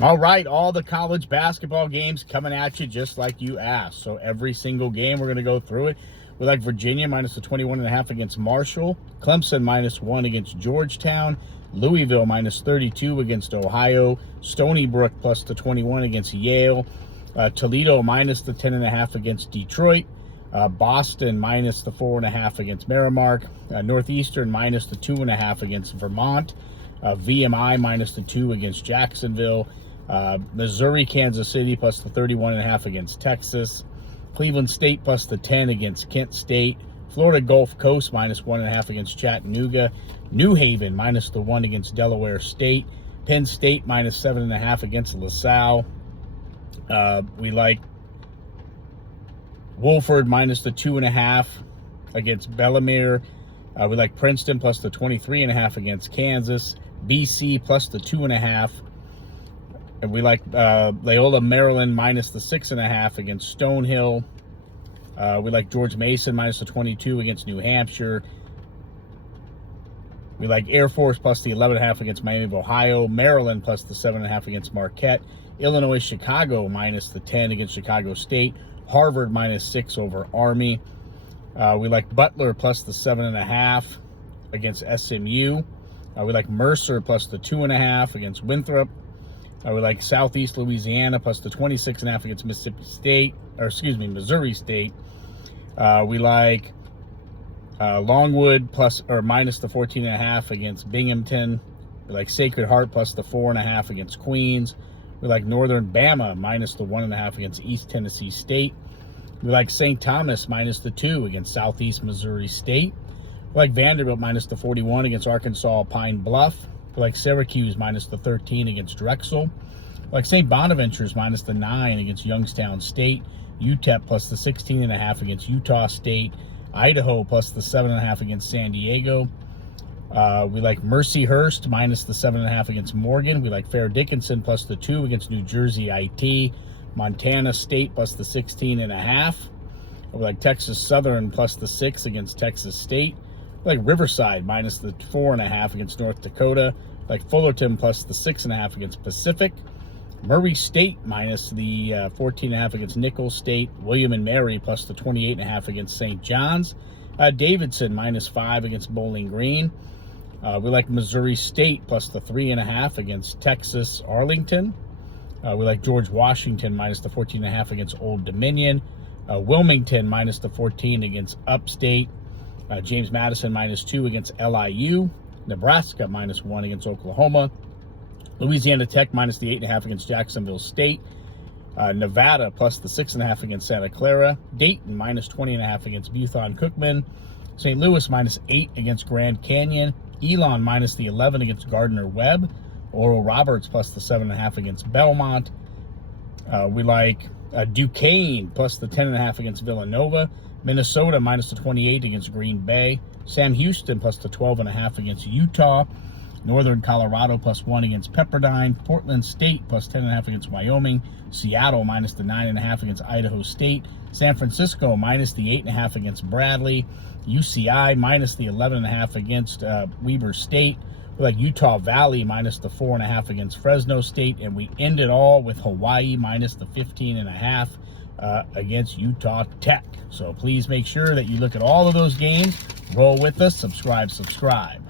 All right, all the college basketball games coming at you just like you asked. So every single game, we're going to go through it. We like Virginia minus the 21.5 against Marshall. Clemson -1 against Georgetown. Louisville -32 against Ohio. Stony Brook plus the 21 against Yale. Toledo minus the 10.5 against Detroit. Boston minus the 4.5 against Merrimack. Northeastern minus the 2.5 against Vermont. VMI minus the 2 against Jacksonville. Missouri, Kansas City plus the 31.5 against Texas. Cleveland State plus the 10 against Kent State. Florida Gulf Coast minus 1.5 against Chattanooga. New Haven minus the 1 against Delaware State. Penn State minus 7.5 against LaSalle. We like Wolford minus the 2.5 against Bellarmine. We like Princeton plus the 23.5 against Kansas. BC plus the 2.5. And we like Loyola Maryland minus the 6.5 against Stonehill. We like George Mason minus the 22 against New Hampshire. We like Air Force plus the 11.5 against Miami of Ohio. Maryland plus the 7.5 against Marquette. Illinois Chicago minus the 10 against Chicago State. Harvard -6 over Army. We like Butler plus the 7.5 against SMU. We like Mercer plus the 2.5 against Winthrop. We like Southeast Louisiana plus the 26.5 against Missouri State. We like Longwood plus or minus the 14.5 against Binghamton. We like Sacred Heart plus the 4.5 against Queens. We like Northern Bama minus the 1.5 against East Tennessee State. We like St. Thomas minus the 2 against Southeast Missouri State. We like Vanderbilt minus the 41 against Arkansas Pine Bluff. We like Syracuse minus the 13 against Drexel. We like St. Bonaventure's minus the 9 against Youngstown State. UTEP plus the 16.5 against Utah State. Idaho plus the 7.5 against San Diego. We like Mercyhurst minus the 7.5 against Morgan. We like Fair Dickinson plus the 2 against New Jersey IT. Montana State plus the 16.5. We like Texas Southern plus the 6 against Texas State. We like Riverside minus the 4.5 against North Dakota. We like Fullerton plus the 6.5 against Pacific. Murray State minus the 14.5 against Nicholls State. William and Mary plus the 28.5 against St. John's. Davidson -5 against Bowling Green. We like Missouri State plus the 3.5 against Texas Arlington. We like George Washington minus the 14.5 against Old Dominion. Wilmington minus the 14 against Upstate. James Madison -2 against LIU. Nebraska -1 against Oklahoma. Louisiana Tech minus the 8.5 against Jacksonville State. Nevada plus the 6.5 against Santa Clara. Dayton -20.5 against Buthon-Cookman. St. Louis -8 against Grand Canyon. Elon minus the 11 against Gardner-Webb. Oral Roberts plus the 7.5 against Belmont. We like Duquesne plus the 10.5 against Villanova. Minnesota minus the 28 against Green Bay. Sam Houston plus the 12.5 against Utah. Northern Colorado +1 against Pepperdine. Portland State plus 10.5 against Wyoming. Seattle minus the 9.5 against Idaho State. San Francisco minus the 8.5 against Bradley. UCI minus the 11.5 against Weber State. We like Utah Valley minus the 4.5 against Fresno State. And we end it all with Hawaii minus the 15.5 against Utah Tech. So please make sure that you look at all of those games. Roll with us. Subscribe.